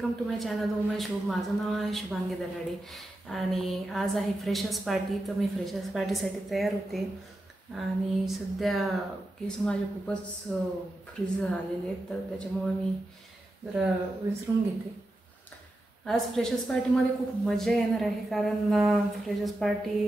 Welcome to my channel oh my Shubh. माझं नाव आहे शुभांगी दलाडे आणि आज आहे फ्रेशर्स पार्टी. तर मी फ्रेशर्स पार्टीसाठी तयार होते आणि सध्या केस माझे खूपच फ्रीज झालेले आहेत, तर त्याच्यामुळे मी जरा विसरून घेते. आज फ्रेशर्स पार्टीमध्ये खूप मजा येणार आहे, कारण फ्रेशर्स पार्टी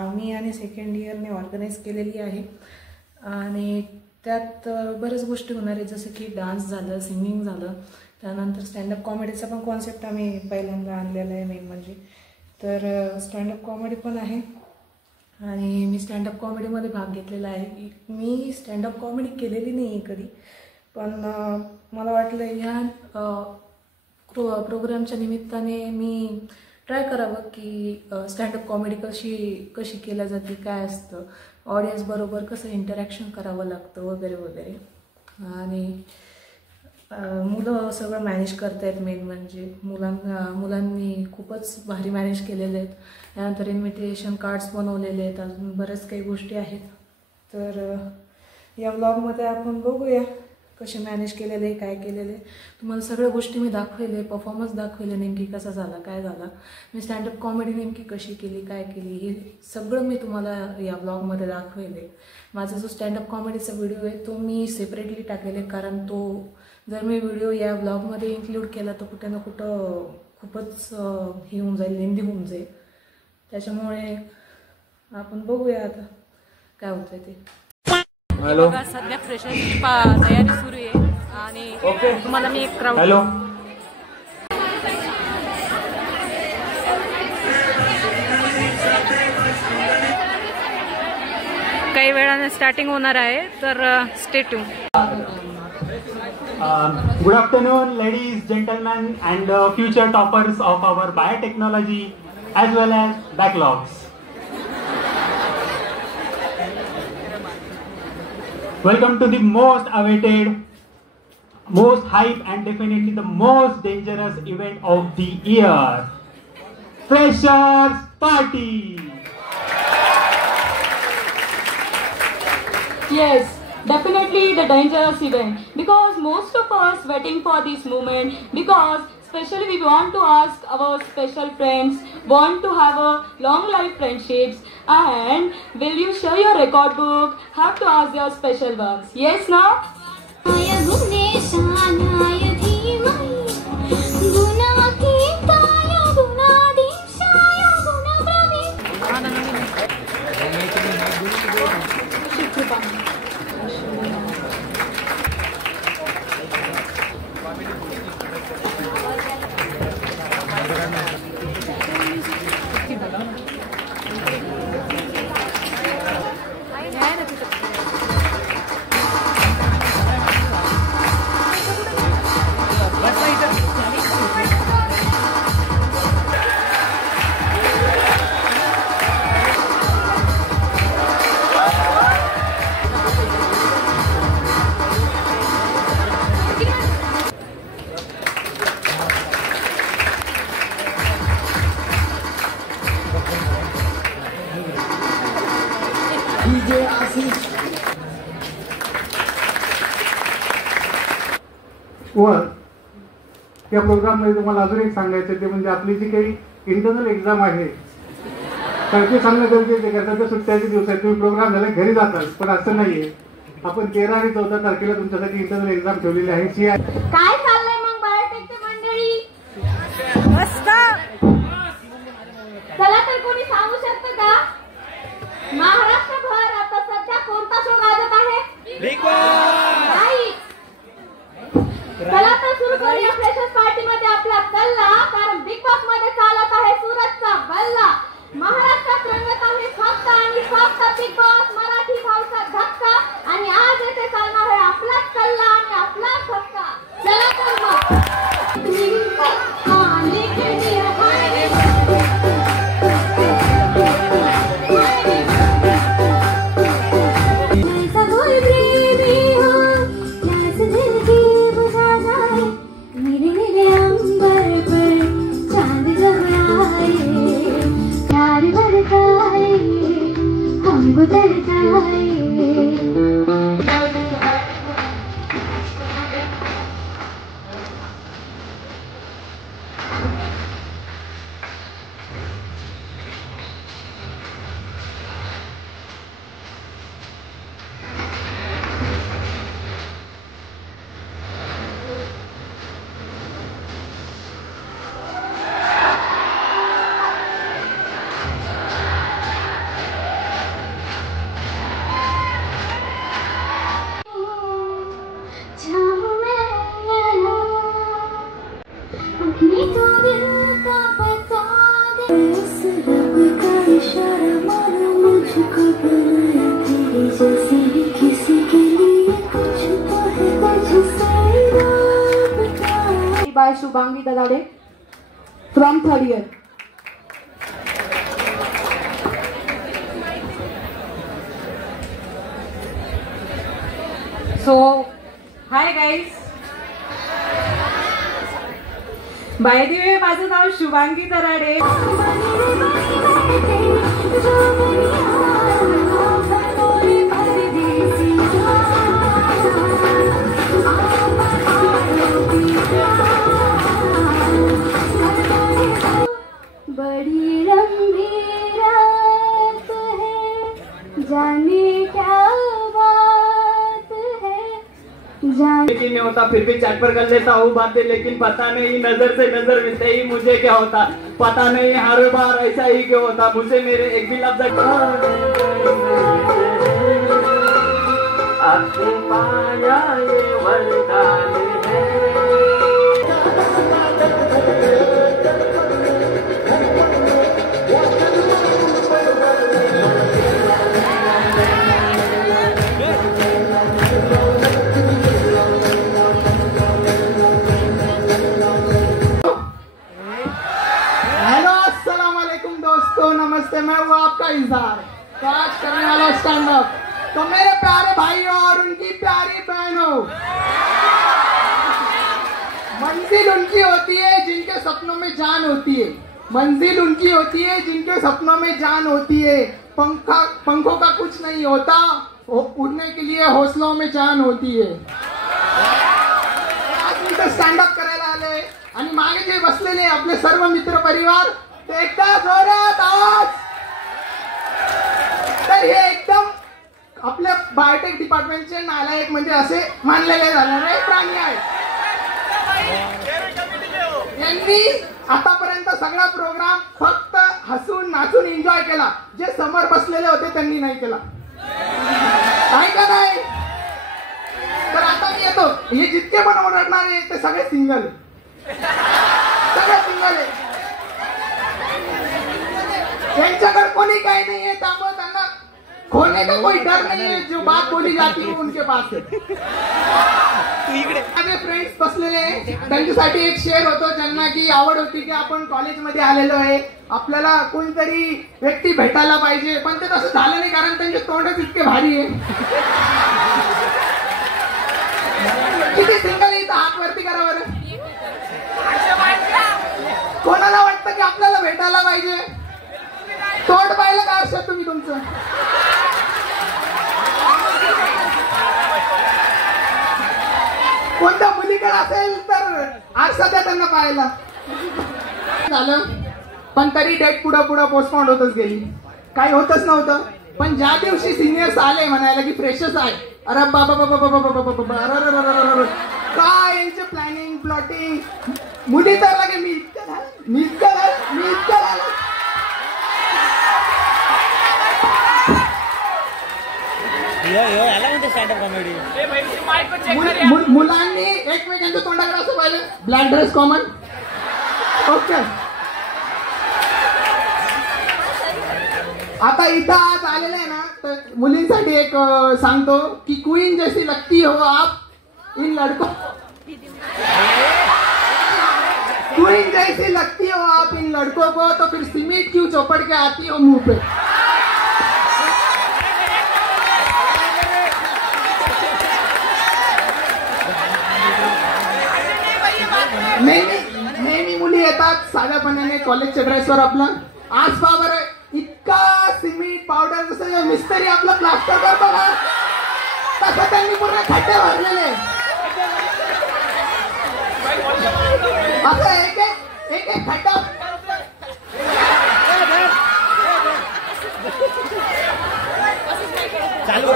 आम्ही आणि सेकंड इयरने ऑर्गनाईज केलेली आहे आणि त्यात बऱ्याच गोष्टी होणार आहेत, जसं की डान्स झालं, सिंगिंग झालं, त्यानंतर स्टँडअप कॉमेडीचा पण कॉन्सेप्ट आम्ही पहिल्यांदा आणलेला आहे. मेन म्हणजे तर स्टँडअप कॉमेडी पण आहे आणि मी स्टँडअप कॉमेडीमध्ये भाग घेतलेला आहे. मी स्टँडअप कॉमेडी केलेली नाही आहे कधी, पण मला वाटलं ह्या प्रोग्रामच्या निमित्ताने मी ट्राय करावं की स्टँडअप कॉमेडी कशी केल्या जाते, काय असतं, ऑडियन्सबरोबर कसं इंटरॅक्शन करावं लागतं वगैरे वगैरे. आणि मुलं सगळं मॅनेज करतायत. मेन म्हणजे मुलांनी खूपच भारी मॅनेज केलेले आहेत. त्यानंतर इन्व्हिटेशन कार्ड्स बनवलेले आहेत, अजून बऱ्याच काही गोष्टी आहेत. तर या व्लॉगमध्ये आपण बघूया कसे मॅनेज केलेले, काय केलेले. तुम्हाला सगळ्या गोष्टी मी दाखवले, परफॉर्मन्स दाखवले, नेमकी कसा झाला, काय झाला, मी स्टँडअप कॉमेडी नेमकी कशी केली, काय केली, हे सगळं मी तुम्हाला या ब्लॉगमध्ये दाखवले. माझा जो स्टँडअप कॉमेडीचा व्हिडिओ आहे तो मी सेपरेटली टाकेले, कारण तो जर मी व्हिडिओ या ब्लॉगमध्ये इन्क्लूड केला तर कुठे ना कुठं खूपच हे होऊन जाईल, लेंदी होऊन जाईल. त्याच्यामुळे आपण बघूया आता काय होतंय ते. बघा, सध्या फ्रेशर्सची तयारी सुरू आहे आणि तुम्हाला मी एक क्राऊड काही वेळाने स्टार्टिंग होणार आहे, तर stay tune. Good afternoon, ladies, gentlemen, and future toppers of our biotechnology as well as backlogs. Welcome to the most awaited, most hype, and definitely the most dangerous event of the year, Freshers Party. Yes, definitely the dangerous event, because most of us waiting for this moment, because especially we want to ask our special friends, want to have a long life friendships, and will you share your record book, have to ask your special ones. Yes, no? या प्रोग्राममध्ये तुम्हाला अजून एक सांगायचं ते म्हणजे आपली जी काही इंटरनल एक्झाम आहे तर ते सांगणं गरजेचं आहे. कारण सुट्ट्याचे दिवस आहेत, तुम्ही प्रोग्राम झाला घरी जाताल, पण असं नाहीये. आपण 13 आणि 14 तारखेला तुमच्यासाठी इंटरनल एक्झाम ठेवलेली आहे. काय चाललंय मग बायोटेकची मंडळी? चला तर कोणी सांगू शकतं का महाराष्ट्रभर आता सध्या कोणता शो गाजत आहे? चला तर सुरू करूया फ्रेशर्स पार्टी मध्ये आपला कल्ला, कारण बिग बॉस मध्ये चालत आहे सूरजचा बल्ला. महाराष्ट्रात रंगत आहे फक्त आणि फक्त बिग बॉस, मराठी भावचा धक्का, आणि आज येथे चालणार आहे आपलाच कल्ला आणि आपलाच धक्का. चला तर मग Shubhangi Dadade from 3rd year. So, hi guys. By the way, माझं नाव शुभांगी दराडे. बड़ी लंबी रात है, जाने क्या बात है, जाने लेकिन नहीं होता, फिर भी चैट पर कर लेता हूँ बातें, लेकिन पता नहीं नजर से नजर मिलते ही मुझे क्या होता, पता नहीं हर बार ऐसा ही क्यों होता, मुझे मेरे एक भी लफ्ज आपसे पाया ये वरदान है। नमस्ते, मैं हूँ आपका इजहार। तो आज करने वाला स्टैंड अप तो मेरे प्यारे भाइयों और उनकी प्यारी बहनों, मंजिल उनकी होती है जिनके सपनों में जान होती है, मंजिल उनकी होती है जिनके सपनों में जान होती है। पंखों का कुछ नहीं होता, उड़ने के लिए हौसलों में जान होती है। आज इथे स्टँड अप करायला आले आणि मागे जे बसलेले आपले सर्व मित्र परिवार, ते एकदा जोरात आवाज। तर हे एकदम आपल्या बायोटेक डिपार्टमेंटचे नालायक म्हणजे असे मानलेले जाणारे प्राणी आहेत। यांनी आतापर्यंत सगळा प्रोग्राम फक्त हसून नाचून एन्जॉय केला, जे समोर बसलेले होते त्यांनी नाही केला, आहे का नाही? तर आता मी येतो, हे जितके पण ओरडणारे ते सगळे सिंगल, सगळे सिंगल आहे, त्यांच्याकडे कोणी काही नाही आहे, त्यामुळे त्यांना खोने का कोई डर नहीं है, जो बात बोली जाती है उनके पास है। माझे फ्रेंड्स बसलेले त्यांच्यासाठी एक शेअर होतो, ज्यांना की आवड होती की आपण कॉलेजमध्ये आलेलो आहे, आपल्याला कोणतरी व्यक्ती भेटायला पाहिजे, पण ते तसं झालं नाही कारण त्यांचे तोंडच इतके भारी आहे। किती सिंगल आहे इथं, हात वरती करा बरं। कोणाला वाटतं की आपल्याला भेटायला पाहिजे? तोंड पाहिलं का असं तुम्ही तुमचं? कोणत्या मुलीकडे असेल तर आज सध्या त्यांना पाहायला झालं, पण तरी डेट पुढं पुढं पोस्टपोन होतच गेली, काही होतच नव्हतं। पण ज्या दिवशी सिनियर्स आले म्हणायला की फ्रेशर्स आहे, अरे बाबा बाबा बाबा बाबा काय यांचे प्लॅनिंग प्लॉटिंग, मुली तर लागे मी इतकं झालं। मुलांनी एकमेकांच्या तोंडाकडे असं पाहिलं, ब्लॅक ड्रेस कॉमन, ओके। आता इथं आज आलेलं आहे ना, तर मुलींसाठी एक सांगतो की क्वीन जैसी लगती हो आप इन लड़कों, क्वीन जैसी लगती हो आप इन लड़कों को, तो फिर सीमेंट क्यों चौपड़ के आती हो मुंह पे? नेहमी मुली येतात साध्यापणाने कॉलेजच्या ड्रेसवर आपला, आज बाबर इतका सिमेंट पावडर जसं मिस्त्री आपला प्लास्टर करतो ना, तसं त्यांनी पूर्ण खड्डे भरलेले, असं एक एक खड्डा चालू।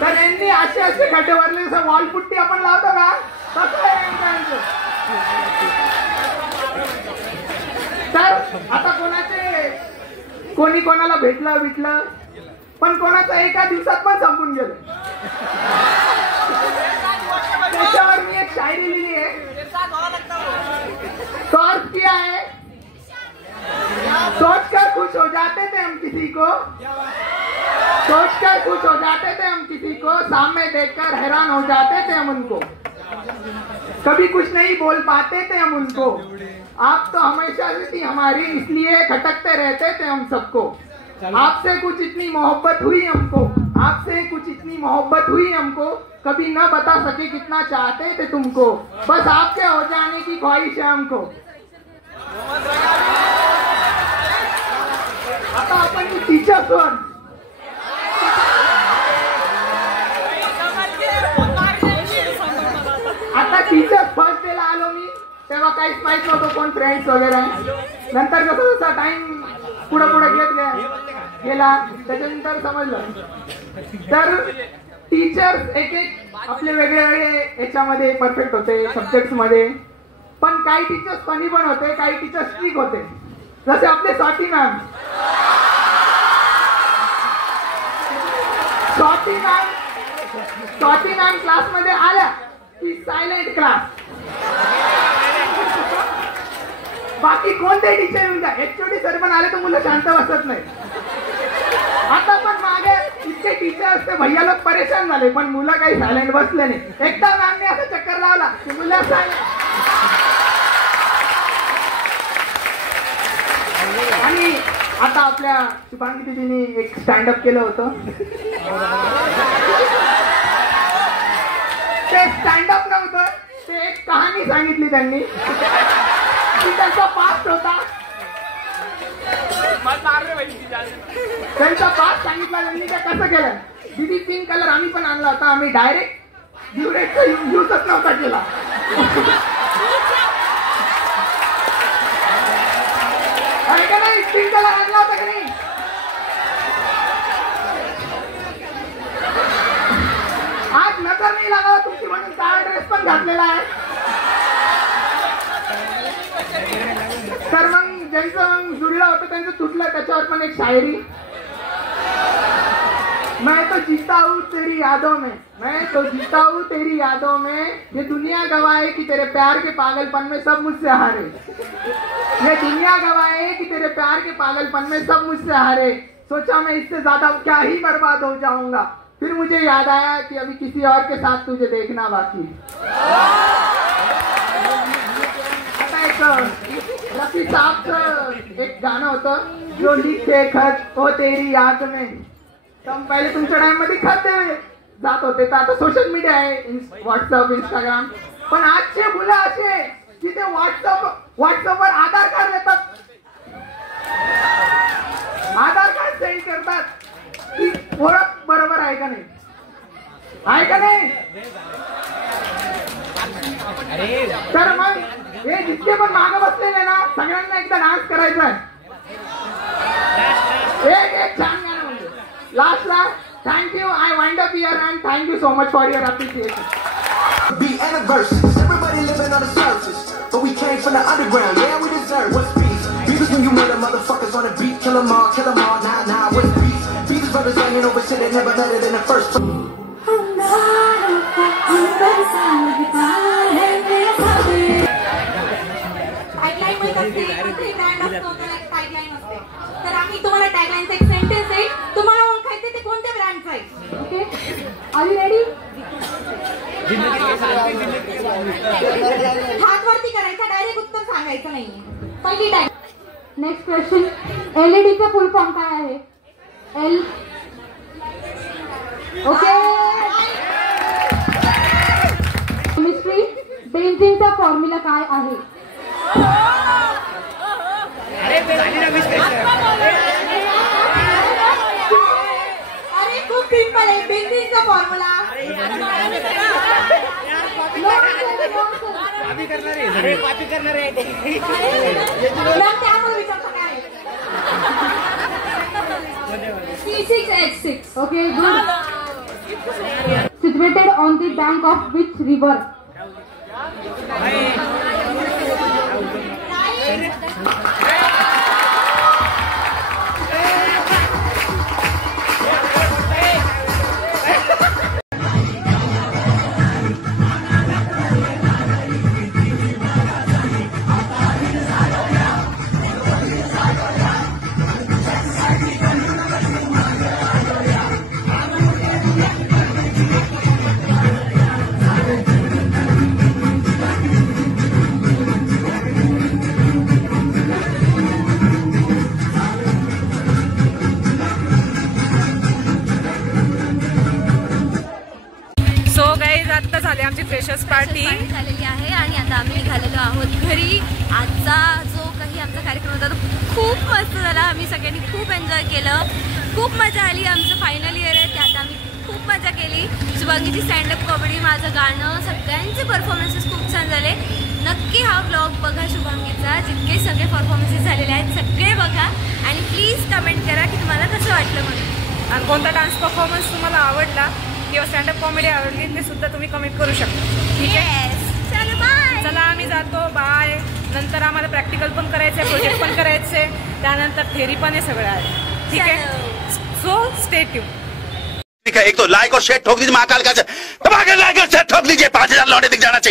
तर यांनी असे खड्डे भरले, जसं वॉल पुट्टी आपण लावतो का तसं आहे। तर आता कोणी कोणाला भेटलं पण कोणाचं एका दिवसात पण संपून गेलं। त्याच्यावर मी एक शायरी लिहिली आहे, तो अर्थ किया है, सोच कर खुश हो जाते थे हम किसी को, सोचकर कुछ हो जाते थे हम किसी को, सामने देखकर हैरान हो जाते थे हम उनको, कभी कुछ नहीं बोल पाते थे हम उनको। आप तो हमेशा से थी हमारी, इसलिए खटकते रहते थे हम सबको। आपसे कुछ इतनी मोहब्बत हुई हमको, आपसे कुछ इतनी मोहब्बत हुई हमको, कभी न बता सके कितना चाहते थे तुमको, बस आपके हो जाने की ख्वाहिश है हमको। आता आपण टीचर्स वर आता टीचर्स फर्स्ट डे ला आलो मी, तेव्हा काहीच माहित नव्हतं कोण फ्रेंड्स वगैरे आहे. नंतर कसं जसा टाइम पुढे पुढे गेला त्याच्यानंतर समजलं. तर टीचर्स एक एक आपले वेगळे वेगळे याच्यामध्ये परफेक्ट होते सब्जेक्ट्स मध्ये, पण काही टीचर्स फनी पण होते, काही टीचर्स स्ट्रिक्ट होते. जसे आपले स्वाती मॅम, स्वाती मॅम क्लासमध्ये आल्या की सायलेंट क्लास, बाकी कोणते टीचर येऊन द्या, एचओडी सर पण आले तर मुलं शांत बसत नाही. आता पण मागे इतके टीचर असते, भैया लोक परेशान झाले, पण मुलं काही सायलेंट बसले नाही. एकदा मॅमने असं चक्कर लावला की मुलं सायलेंट. आणि आता आपल्या शुभांगी दीदीने एक स्टँडअप केलं होतं. ते स्टँडअप नव्हतं, ते एक कहाणी सांगितली त्यांनी की त्यांचा पास्ट होता, त्यांचा पास्ट सांगितला त्यांनी. ते कसं केलं, दीदी पिंक कलर आम्ही पण आणला होता, आम्ही डायरेक्ट ड्युरेटचा यूजच नव्हता केला. आहे का नाही, पिंक कलर आणला होता का नाही. आज नजर नाही लागावं तुमची म्हणून काळा ड्रेस पण घातलेला आहे. तर मग ज्यांचं जुळलं होतं त्यांचं तुटलं, त्याच्यावर पण एक शायरी. मैं तो जीता हूँ तेरी यादों में, मैं तो जीता हूँ तेरी यादों में, ये दुनिया गवाए कि तेरे प्यार के पागलपन में सब मुझसे हारे. ये दुनिया गवाए कि तेरे प्यार के पागलपन में सब मुझसे हारे. सोचा मैं इससे ज्यादा क्या ही बर्बाद हो जाऊंगा, फिर मुझे याद आया कि अभी किसी और के साथ तुझे देखना बाकी. आता एक रफी साहबचं एक गाणं होतं, जो लिखे खत हो तेरी याद में. तर पहिले तुमच्या टाइम मध्ये खत जात होते, तर आता सोशल मीडिया आहे, व्हॉट्सअप, इंस्टाग्राम. पण आजचे मुलं असे की ते व्हॉट्सअपवर आधार कार्ड देतात, आधार कार्ड सेंड करतात की ओळख बरोबर आहे का नाही, आहे का नाही. तर मग हे जितके पण मागे बसलेले ना, सगळ्यांना एकदा डान्स करायचा आहे. एक छान गाणं म्हणजे लास्टला. Thank you, I wind up here and thank you so much for your appreciation. Be anniversaries, everybody living on the surface, but we came from the underground, yeah we deserve what's beef. Beef is when you murder motherfuckers on the beat, kill them all, nah, what's beef? Beef is brothers hanging over shit that never met it in the first place. Tagline माहित असते, कुठली brand असतो तर एक tagline असते. तर आम्ही तुम्हाला टॅगलाईनचा एक सेंटेन्स आहे, तुम्हाला ओळखायचं ते कोणत्या ब्रँडचं आहे. Okay, are you ready. हात वरती करायचा, डायरेक्ट उत्तर सांगायचं नाहीये. पहिली टॅग. नेक्स्ट क्वेश्चन, एलईडीचा फुल फॉर्म काय आहे. एल. ओके. केमिस्ट्री, बेन्झीनचा फॉर्म्युला काय आहे. अरे खूप सिंपल आहे, बेन्झीनचा फॉर्म्युला. त्यामुळे विचारता काय. C6H6. Okay, good. Situated on the bank of which river? मस्त झाली आमची फ्रेशर्स पार्टी झालेली आहे आणि आता आम्ही निघालेलो आहोत घरी. आजचा जो काही आमचा कार्यक्रम होता तो खूप मस्त झाला. आम्ही सगळ्यांनी खूप एन्जॉय केलं, खूप मजा आली. आमचं फायनल इयर आहे, त्यात आम्ही खूप मजा केली. शुभांगीची स्टँडअप कॉमेडी, माझं गाणं, सगळ्यांचे परफॉर्मन्सेस खूप छान झाले. नक्की हा व्लॉग बघा शुभांगीचा. जितके सगळे परफॉर्मन्सेस झालेले आहेत सगळे बघा आणि प्लीज कमेंट करा की तुम्हाला कसं वाटलं म्हणून. आणि कोणता डान्स परफॉर्मन्स तुम्हाला आवडला किंवा स्टँडअप कॉमेडी आवडली ते सुद्धा तुम्ही कमेंट करू शकता. ठीक आहे, चलो बाय. चला आम्ही जातो, बाय. नंतर आम्हाला प्रॅक्टिकल पण करायचं आहे, प्रोजेक्ट पण करायचे आहे, त्यानंतर थेरी पण आहे, सगळं आहे. ठीक आहे, सो स्टे ट्यून. एक तो लाइक और शेयर ठोक दीजिए, महाकाल का लाइक और शेयर ठोक दीजिए, 5000 लौटे दिख जाना चाहिए.